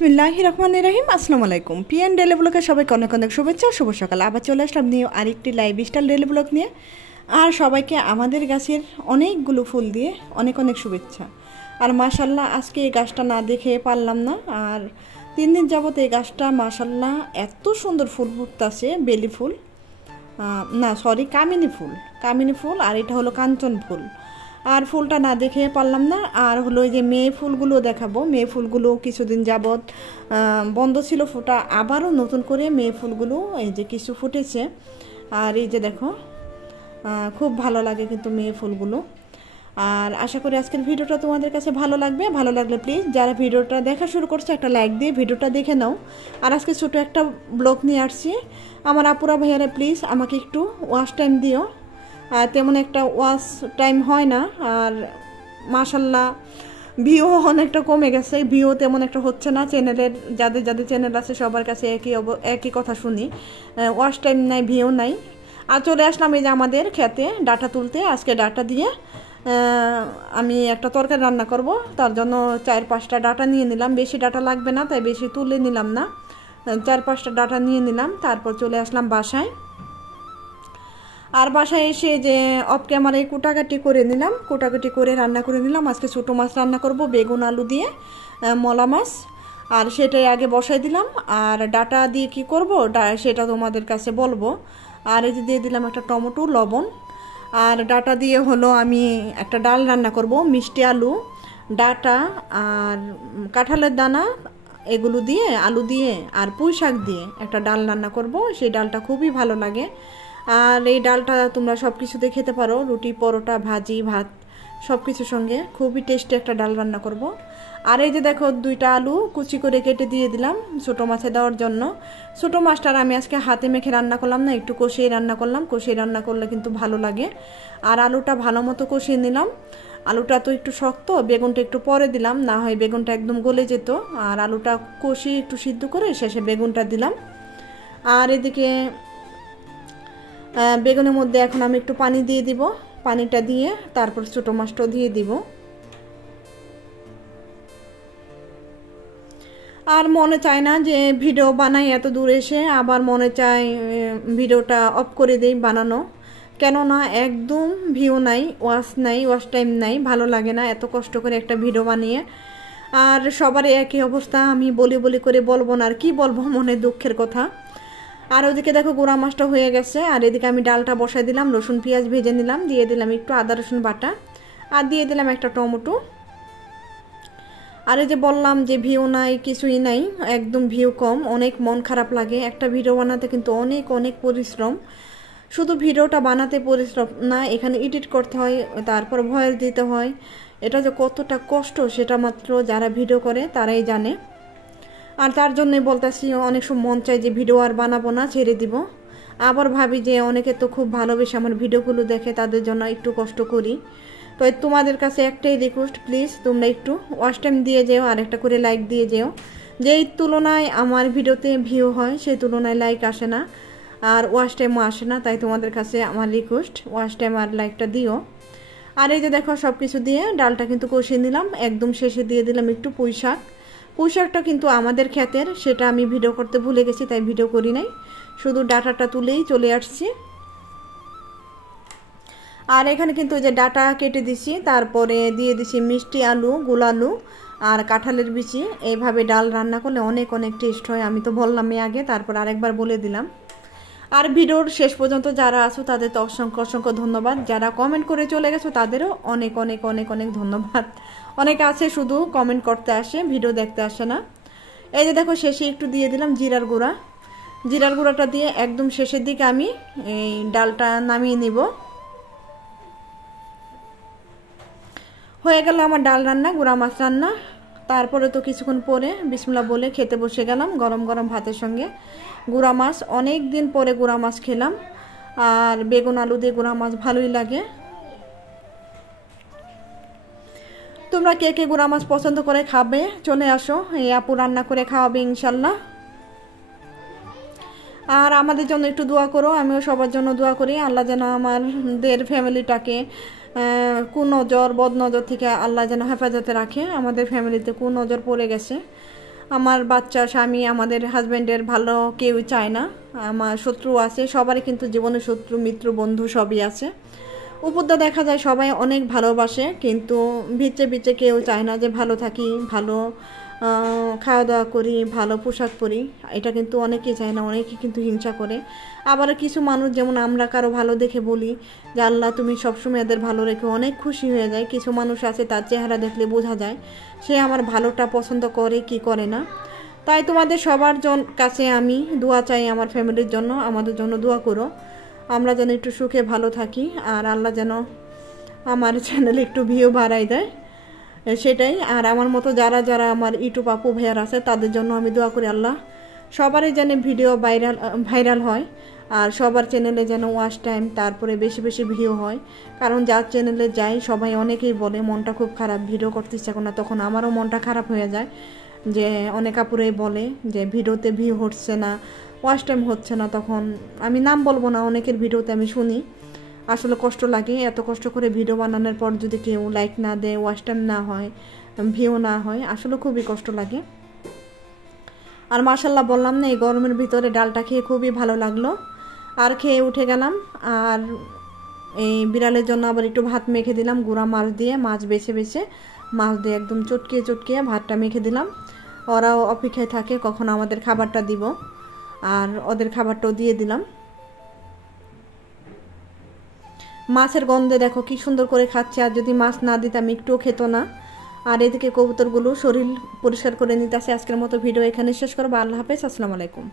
বিসমিল্লাহির রহমানির রহিম। আসসালামু আলাইকুম। পিএন ডেলি ব্লগে সবাইকে অনেক অনেক শুভেচ্ছা, শুভ সকাল। আবার চলে আসলাম নিয়ে আরেকটি লাইফস্টাইল ডেলি ব্লগ নিয়ে। আর সবাইকে আমাদের গাছের অনেকগুলো ফুল দিয়ে অনেক অনেক শুভেচ্ছা। আর মাশাল্লাহ আজকে এই গাছটা না দেখে পারলাম না। আর 3 দিন যাবত এই গাছটা মাশাল্লাহ এত সুন্দর ফুল ফুটতেছে। বেলি ফুল না সরি কামিনী ফুল আর এটা হলো কাঞ্চন ফুল। আর ফুলটা না দেখে পারলাম না। আর হলো এই যে মেয়ে ফুলগুলো দেখাবো। মেয়ে ফুলগুলো কিছুদিন যাবত বন্ধ ছিল ফোটা, আবারও নতুন করে মেয়ে ফুলগুলো এই যে কিছু ফুটেছে। আর এই যে দেখো খুব ভালো লাগে কিন্তু মেয়ে ফুলগুলো। আর আশা করি আজকের ভিডিওটা তোমাদের কাছে ভালো লাগবে। ভালো লাগলে প্লিজ যারা ভিডিওটা দেখা শুরু করছে একটা লাইক দিয়ে ভিডিওটা দেখে নাও। আর আজকে ছোটো একটা ব্লগ নিয়ে আসছি। আমার আপুরা ভাইয়ারা প্লিজ আমাকে একটু ওয়াচ টাইম দিও। তেমন একটা ওয়াচ টাইম হয় না। আর মাশাল্লাহ ভিউ অনেকটা কমে গেছে, ভিউ তেমন একটা হচ্ছে না। চ্যানেলের যাদের যাদের চ্যানেল আছে সবার কাছে একই কথা শুনি, ওয়াচ টাইম নাই, ভিউ নাই। আর চলে আসলাম এই যে আমাদের খেতে ডাটা তুলতে। আজকে ডাটা দিয়ে আমি একটা তরকারি রান্না করব। তার জন্য 4-5টা ডাটা নিয়ে নিলাম। বেশি ডাটা লাগবে না তাই বেশি তুলে নিলাম না, 4-5টা ডাটা নিয়ে নিলাম। তারপর চলে আসলাম বাসায়। আর বাসায় এসে যে অফ ক্যামেরায় কুটাকাটি করে নিলাম, কুটাকাটি করে রান্না করে নিলাম। আজকে ছোটো মাছ রান্না করব, বেগুন আলু দিয়ে মলা মাছ। আর সেটাই আগে বসাই দিলাম। আর ডাটা দিয়ে কি করব সেটা তোমাদের কাছে বলবো। আর এই যে দিয়ে দিলাম একটা টমেটো, লবণ। আর ডাটা দিয়ে হলো আমি একটা ডাল রান্না করব, মিষ্টি আলু, ডাটা আর কাঁঠালের দানা এগুলো দিয়ে, আলু দিয়ে আর পুঁই শাক দিয়ে একটা ডাল রান্না করব। সেই ডালটা খুবই ভালো লাগে। আর এই ডালটা তোমরা সব কিছুতে খেতে পারো, রুটি, পরোটা, ভাজি, ভাত সব কিছুর সঙ্গে খুবই টেস্টি একটা ডাল রান্না করব। আর এই যে দেখো 2টা আলু কুচি করে কেটে দিয়ে দিলাম ছোটো মাছে দেওয়ার জন্য। ছোটো মাছটার আমি আজকে হাতে মেখে রান্না করলাম না, একটু কষিয়ে রান্না করলাম। কষিয়ে রান্না করলে কিন্তু ভালো লাগে। আর আলুটা ভালো মতো কষিয়ে নিলাম। আলুটা তো একটু শক্ত, বেগুনটা একটু পরে দিলাম, না হয় বেগুনটা একদম গলে যেত। আর আলুটা কষিয়ে একটু সিদ্ধ করে শেষে বেগুনটা দিলাম। আর এদিকে বেগুনের মধ্যে এখন আমি একটু পানি দিয়ে দিব। পানিটা দিয়ে তারপর ছোটো মাছটাও দিয়ে দিব। আর মনে চায় না যে ভিডিও বানাই এত দূর এসে, আবার মনে চায় ভিডিওটা অফ করে দেই বানানো। কেননা একদম ভিউ নাই, ওয়াচ টাইম নাই, ভালো লাগে না এত কষ্ট করে একটা ভিডিও বানিয়ে। আর সবারই একই অবস্থা, আমি বলি বলি করে বলবো না, আর কি বলবো, মনে দুঃখের কথা। আর ওদিকে দেখো গুঁড়া মাছটা হয়ে গেছে। আর এদিকে আমি ডালটা বসাই দিলাম, রসুন পেঁয়াজ ভেজে নিলাম, দিয়ে দিলাম একটু আদা রসুন বাটা, আর দিয়ে দিলাম একটা টমেটো। আর এই যে বললাম যে ভিউ নাই, কিছুই নাই, একদম ভিউ কম, অনেক মন খারাপ লাগে। একটা ভিডিও বানাতে কিন্তু অনেক অনেক পরিশ্রম। শুধু ভিডিওটা বানাতে পরিশ্রম না, এখানে এডিট করতে হয়, তারপর ভয়েস দিতে হয়। এটা যে কতটা কষ্ট সেটা মাত্র যারা ভিডিও করে তারাই জানে। আর তার জন্যই বলতেছি, অনেক সময় মন চাই যে ভিডিও আর বানাবো না, ছেড়ে দিব। আবার ভাবি যে অনেকে তো খুব ভালোবেসে আমার ভিডিওগুলো দেখে, তাদের জন্য একটু কষ্ট করি। তো তোমাদের কাছে একটাই রিকোয়েস্ট, প্লিজ তোমরা একটু ওয়াচ টাইম দিয়ে যেও আর একটা করে লাইক দিয়ে যেও। যেই তুলনায় আমার ভিডিওতে ভিউ হয় সেই তুলনায় লাইক আসে না আর ওয়াচ টাইমও আসে না। তাই তোমাদের কাছে আমার রিকোয়েস্ট, ওয়াচ টাইম আর লাইকটা দিও। আর এই যে দেখো সব কিছু দিয়ে ডালটা কিন্তু কষিয়ে নিলাম। একদম শেষে দিয়ে দিলাম একটু পুঁই শাক। পুঁই শাকটা কিন্তু আমাদের ক্ষেতের, সেটা আমি ভিডিও করতে ভুলে গেছি তাই ভিডিও করি নাই, শুধু ডাটাটা তুলেই চলে আসছি। আর এখানে কিন্তু যে ডাটা কেটে দিছি, তারপরে দিয়ে দিছি মিষ্টি আলু, গোলালু আর কাঁঠালের বিচি। এইভাবে ডাল রান্না করলে অনেক অনেক টেস্ট হয়। আমি তো বললামই আগে, তারপর আরেকবার বলে দিলাম। আর ভিডিওর শেষ পর্যন্ত যারা আছো তাদের তো অসংখ্য অসংখ্য ধন্যবাদ। যারা কমেন্ট করে চলে গেছো তাদেরও অনেক অনেক অনেক অনেক ধন্যবাদ। অনেকে আছে শুধু কমেন্ট করতে আসে, ভিডিও দেখতে আসে না। এই যে দেখো শেষে একটু দিয়ে দিলাম জিরার গুঁড়া। জিরার গুঁড়াটা দিয়ে একদম শেষের দিকে আমি এই ডালটা নামিয়ে নিব। হয়ে গেল আমার ডাল রান্না, গুঁড়া মাছ রান্না। তারপরে তো কিছুক্ষণ পরে বিসমিল্লাহ বলে খেতে বসে গেলাম গরম গরম ভাতের সঙ্গে। গুঁড়া মাছ, অনেক দিন পরে গুঁড়া মাছ খেলাম। আর বেগুন আলু দিয়ে গুঁড়া মাছ ভালোই লাগে। তোমরা কে কে গুঁড়া মাছ পছন্দ করে খাবে চলে আসো, এই আপু রান্না করে খাওয়াবে ইনশাল্লাহ। আর আমাদের জন্য একটু দোয়া করো, আমিও সবার জন্য দোয়া করি। আল্লাহ যেন আমাদের ফ্যামিলিটাকে কুনজর, বদনজর থেকে আল্লাহ যেন হেফাজতে রাখে। আমাদের ফ্যামিলিতে কুনজর পড়ে গেছে। আমার বাচ্চা স্বামী আমাদের হাজব্যান্ডের ভালো কেউ চায় না, আমার শত্রু আছে, সবারই কিন্তু জীবনে শত্রু মিত্র বন্ধু সবই আছে। উপরটা দেখা যায় সবাই অনেক ভালোবাসে, কিন্তু ভিতরে ভিতরে কেউ চায় না যে ভালো থাকি, ভালো খাওয়া দাওয়া করি, ভালো পোশাক পরি, এটা কিন্তু অনেকেই চায় না, অনেকে কিন্তু হিংসা করে। আবার কিছু মানুষ যেমন আমরা কারো ভালো দেখে বলি যে আল্লাহ তুমি সবসময় এদের ভালো রেখে, অনেক খুশি হয়ে যায়। কিছু মানুষ আছে তার চেহারা দেখলে বোঝা যায় সে আমার ভালোটা পছন্দ করে কি করে না। তাই তোমাদের সবার কাছে আমি দোয়া চাই, আমার ফ্যামিলির জন্য, আমাদের জন্য দোয়া করো, আমরা যেন একটু সুখে ভালো থাকি, আর আল্লাহ যেন আমার চ্যানেলে একটু ভিউ বাড়াই দেয়, সেটাই। আর আমার মতো যারা যারা আমার ইউটিউব আপু ভাইয়ার আছে তাদের জন্য আমি দোয়া করি আল্লাহ সবারই যেন ভিডিও ভাইরাল হয়, আর সবার চ্যানেলে যেন ওয়াচ টাইম তারপরে বেশি বেশি ভিডিও হয়। কারণ যার চ্যানেলে যাই সবাই অনেকেই বলে মনটা খুব খারাপ, ভিডিও করতে ইচ্ছা করে না, তখন আমারও মনটা খারাপ হয়ে যায় যে অনেক আপুরাই বলে যে ভিডিওতে ভিউ হচ্ছে না, ওয়াচ টাইম হচ্ছে না। তখন আমি নাম বলবো না, অনেকের ভিডিওতে আমি শুনি, আসলে কষ্ট লাগে। এত কষ্ট করে ভিডিও বানানোর পর যদি কেউ লাইক না দেয়, ওয়াচ টাইম না হয়, ভিউ না হয়, আসলে খুবই কষ্ট লাগে। আর মাশাল্লাহ বললাম না, এই গরমের ভিতরে ডালটা খেয়ে খুবই ভালো লাগলো, আর খেয়ে উঠে গেলাম। আর এই বিড়ালের জন্য আবার একটু ভাত মেখে দিলাম গুঁড়া মাছ দিয়ে, মাছ বেছে বেছে মাছ দিয়ে একদম চটকিয়ে চটকিয়ে ভাতটা মেখে দিলাম। ওরাও অপেক্ষায় থাকে কখন আমাদের খাবারটা দিব, আর ওদের খাবারটাও দিয়ে দিলাম। মাছের গন্ধে দেখো কি সুন্দর করে খাচ্ছে, আর যদি মাছ না দিতাম একটুও খেত না। আর এদিকে কবুতরগুলো শরীর পরিষ্কার করে নিতে আসে। আজকের মতো ভিডিও এখানে শেষ করবো। আল্লাহ হাফেজ, আসসালামু আলাইকুম।